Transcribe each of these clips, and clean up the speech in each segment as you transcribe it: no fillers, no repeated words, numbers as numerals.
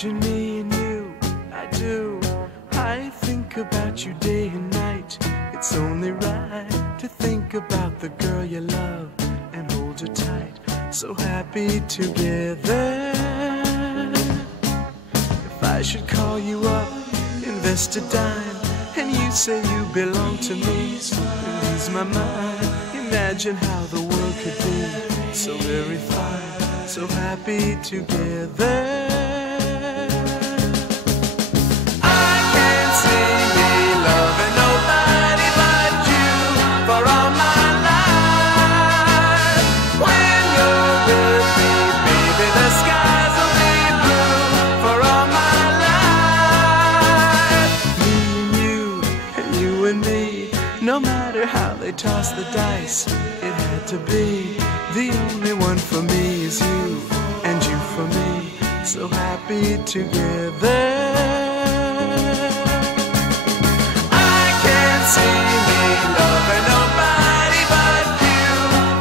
Imagine me and you, I do. I think about you day and night. It's only right to think about the girl you love and hold her tight. So happy together. If I should call you up, invest a dime, and you say you belong to me, release my mind. Imagine how the world could be so very fine, so happy together. No matter how they toss the dice, it had to be. The only one for me is you, and you for me, so happy together. I can't see me loving nobody but you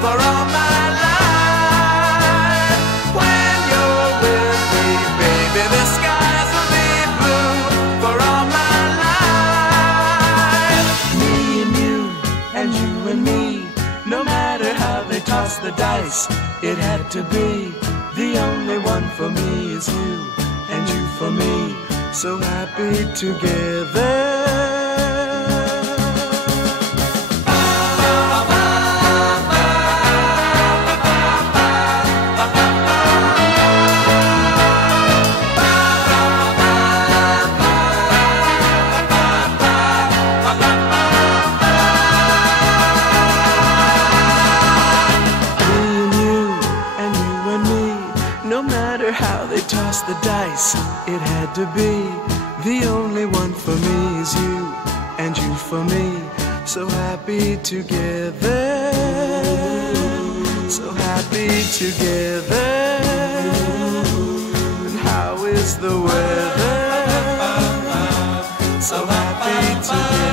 for all my life. When you're with me, baby, the skies will be blue for all my life. Me and you, and you and me, no matter how they toss the dice, it had to be. The only one for me is you, and you for me, so happy together. No matter how they toss the dice, it had to be. The only one for me is you, and you for me, so happy together. So happy together. And how is the weather? So happy together.